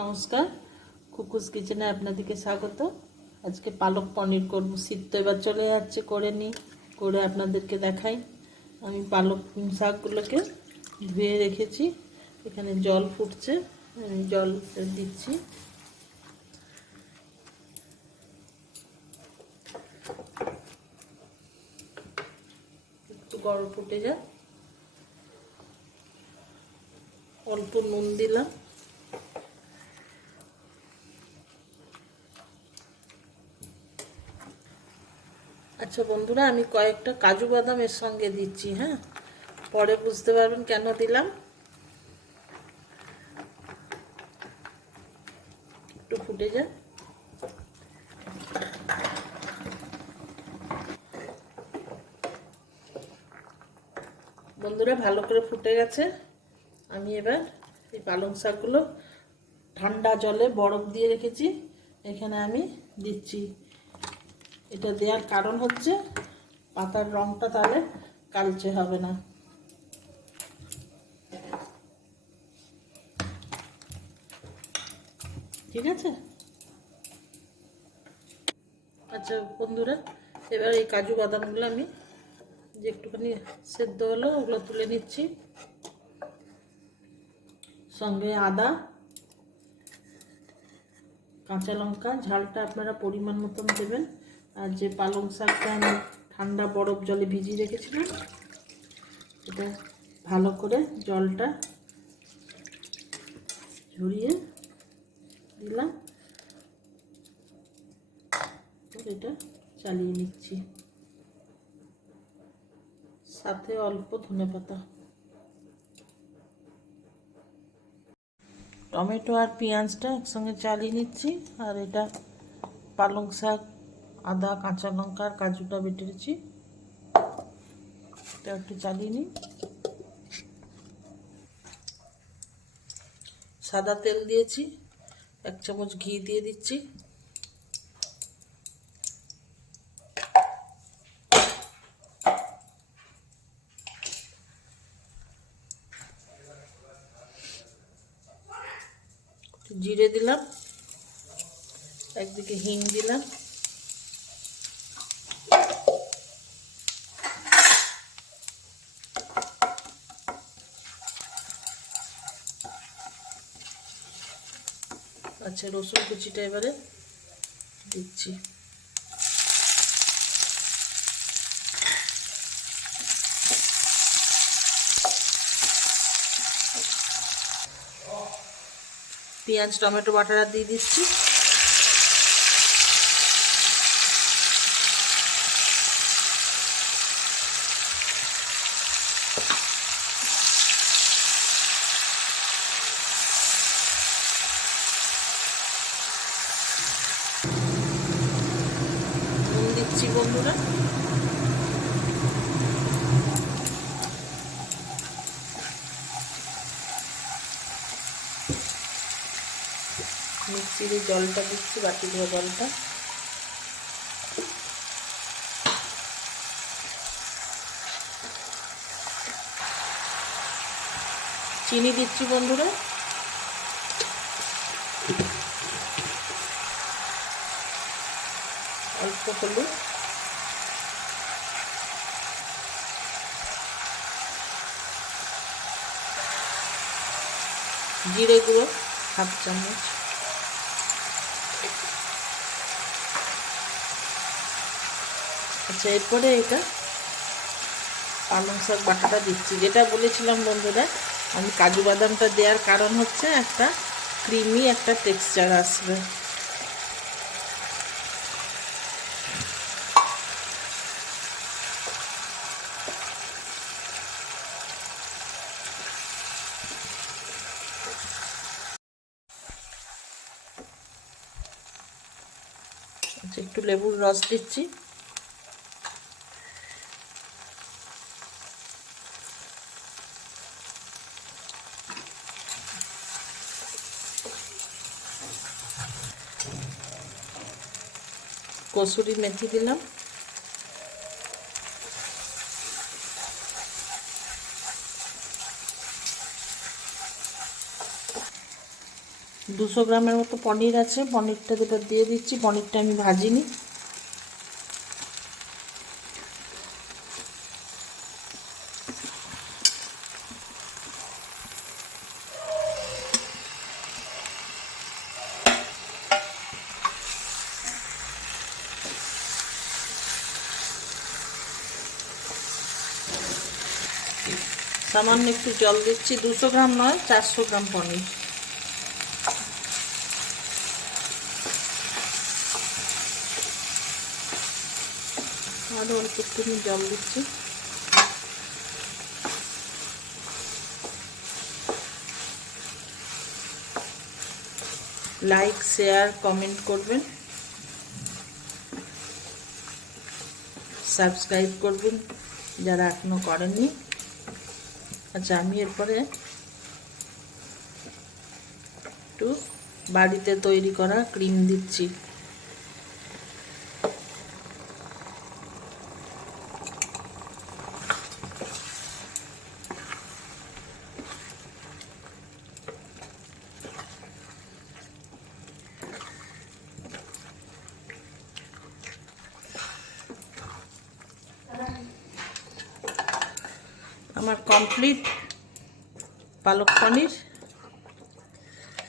নমস্কার। কুকুস কিচেনে আপনাদেরকে স্বাগত। আজকে পালক পনির করব। শীত তো এবার চলে যাচ্ছে করে নিই, করে আপনাদেরকে দেখাই। আমি পালক শাকগুলোকে ধুয়ে রেখেছি। এখানে জল ফুটছে, আমি জল দিচ্ছি। একটু গরম ফুটে যায় অল্প নুন দিলাম। আচ্ছা বন্ধুরা, আমি কয়েকটা কাজু বাদাম এর সঙ্গে দিচ্ছি হ্যাঁ? পরে বুঝতে পারবেন কেন দিলাম। একটু ফুটে যায় বন্ধুরা, ভালো করে ফুটে গেছে। আমি এবার এই পালং শাকগুলো ঠান্ডা জলে বরফ দিয়ে রেখেছি। এখানে আমি দিচ্ছি এটা দেওয়ার কারণ হচ্ছে পাতার রঙটা তাহলে কালচে হবে না। ঠিক আছে? আচ্ছা বন্ধুরা, এবার এই কাজু বাদামগুলো আমি যে একটুখানি সেদ্ধ হলো, ওগুলো তুলে নিচ্ছি। সঙ্গে আদা, কাঁচা লঙ্কা, ঝালটা আপনারা পরিমাণ মতন দেবেন। আর যে পালং শাকটা আমি ঠান্ডা বরফ জলে ভিজিয়ে রেখেছিলাম, এটা ভালো করে জলটা ঝরিয়ে দিলাম। এটা চালিয়ে নিচ্ছি। সাথে অল্প ধনে পাতা। টমেটো আর পেঁয়াজটা একসঙ্গে চালিয়ে নিচ্ছি, আর এটা পালং শাক আদা, কাঁচা লঙ্কা আর কাজুটা বেটেছি এটা একটু চালিয়ে নিই। সাদা তেল দিয়েছি, এক চামচ ঘি দিয়ে দিচ্ছি। জিরে দিলাম, একদিকে হিং দিলাম। আচ্ছা রসুন কুচিটা এবারে দিচ্ছি। পেঁয়াজ টমেটো বাটারা দিয়ে দিচ্ছি নুন দিচ্ছি বন্ধুরা। মিক্সির জলটা দিচ্ছি বাটি ধোয়া জলটা। চিনি দিচ্ছি বন্ধুরা। হলুদ জিরে গুঁড়ো, হাফ চামচ। আচ্ছা এরপরে এটা পালং শাক বাটাটা দিচ্ছি। যেটা বলেছিলাম বন্ধুরা, আমি কাজু বাদামটা দেওয়ার কারণ হচ্ছে একটা ক্রিমি একটা টেক্সচার আসবে। একটু লেবুর রস দিচ্ছি। কসুরি মেথি দিলাম। দুশো গ্রামের মতো পনির আছে। পনিরটা দুটো দিয়ে দিচ্ছি। পনিরটা আমি ভাজিনি। সামান্য একটু জল দিচ্ছি। দুশো গ্রাম নয়, চারশো গ্রাম পনির। আরও অল্প একটু জল দিচ্ছি। লাইক শেয়ার কমেন্ট করবেন। সাবস্ক্রাইব করবেন, যারা এখনও করেননি। আচ্ছা আমি এরপরে একটু বাড়িতে তৈরি করা ক্রিম দিচ্ছি। আমার কমপ্লিট পালক পনির।